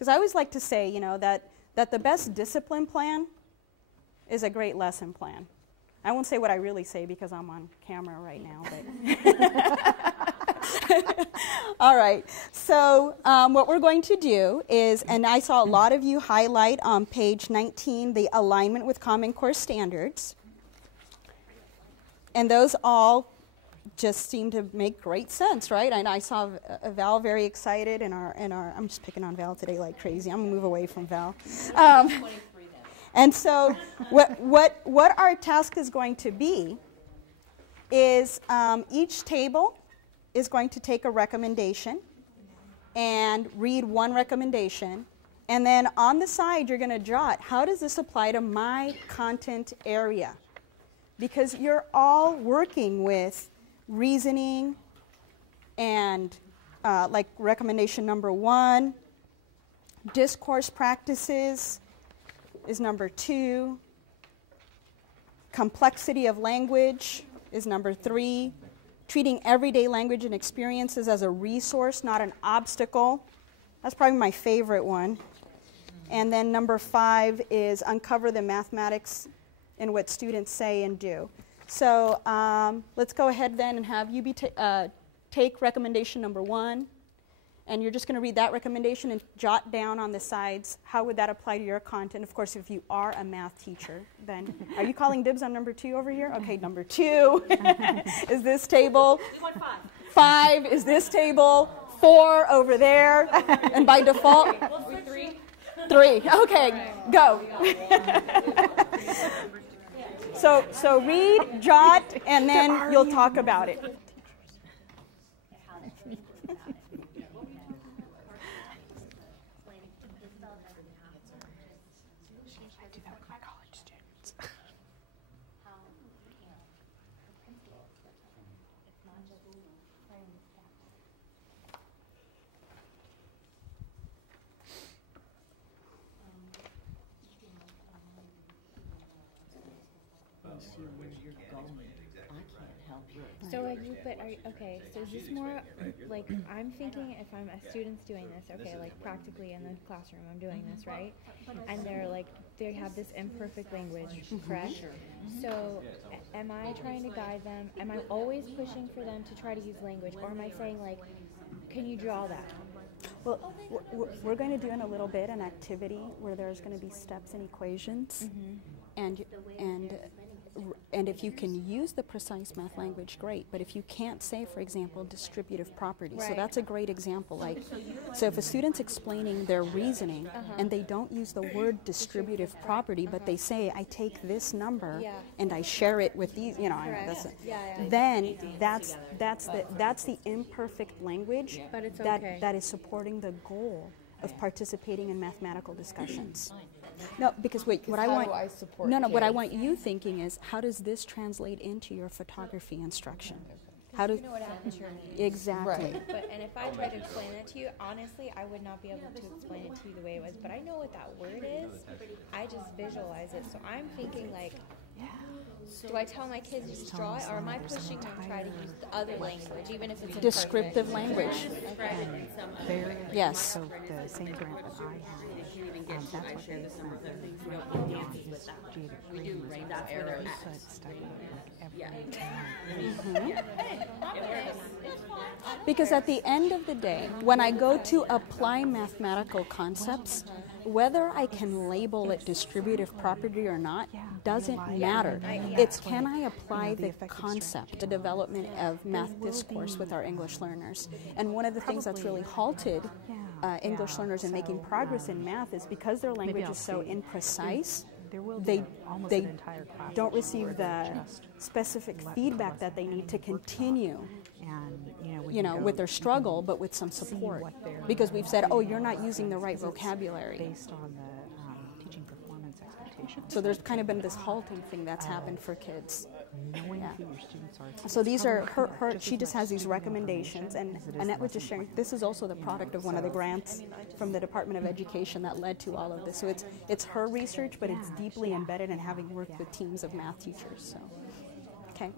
Because I always like to say, you know, that the best discipline plan is a great lesson plan. I won't say what I really say because I'm on camera right now. But all right. So what we're going to do is, and I saw a lot of you highlight on page 19 the alignment with Common Core standards. And those all just seem to make great sense, right? And I saw Val very excited in our I'm just picking on Val today like crazy. I'm gonna move away from Val. And so what our task is going to be is each table is going to take a recommendation and read one recommendation. And then on the side, you're going to jot, how does this apply to my content area? Because you're all working with reasoning and like recommendation number 1, discourse practices is number 2, complexity of language is number 3, treating everyday language and experiences as a resource, not an obstacle. That's probably my favorite one. And then number 5 is uncover the mathematics in what students say and do. So let's go ahead then and have you take recommendation number 1. And you're just going to read that recommendation and jot down on the sides how would that apply to your content. Of course, if you are a math teacher, then are you calling dibs on number 2 over here? Okay, number 2 is this table. We want 5. 5 is this table. 4 over there. And by default, 3. 3. Okay, go. So read, jot, and then you'll talk about it. So okay, so is this more like, I'm thinking if I'm a student's doing this, okay, like practically in the classroom I'm doing this, right? And they're like, they have this imperfect language, correct? So am I trying to guide them? Am I always pushing for them to try to use language? Or am I saying like, can you draw that? Well, we're going to do in a little bit an activity where there's going to be steps and equations. And if you can use the precise math language, great. But if you can't say, for example, distributive property, so that's a great example. Like, so if a student's explaining their reasoning and they don't use the word distributive property, but they say, I take this number and I share it with these, you know, then that's the imperfect language But it's okay. that is supporting the goal of participating in mathematical discussions. No, because wait, what I want what I want you thinking is, how does this translate into your photography instruction? How does you know what aperture means? Exactly. But and if I tried to explain that to you, honestly, I would not be able to explain it to you the way it was. But I know what that word is. I just visualize it. So I'm thinking like, do I tell my kids to just draw it, or am I pushing them to try to use the other language, even if it's Descriptive language. Yes. So the same grant that I have, that's what they Because at the end of the day, when I go to apply mathematical concepts, whether I can label it distributive property or not doesn't matter. It's, can I apply the concept, the development of math discourse with our English learners? And one of the things that's really halted English learners in making progress in math is because their language is so imprecise, they don't receive the specific feedback that they need to continue with their struggle, but with some support. Because we've said, oh, you're not using the right vocabulary. Based on the teaching performance expectations. So there's kind of been this halting thing that's happened for kids. Knowing who your students are. So these are she just has these recommendations, and Annette was just sharing, this is also the product of one of the grants from the Department of Education that led to all of this. So it's her research, but it's deeply embedded in having worked with teams of math teachers. So, okay.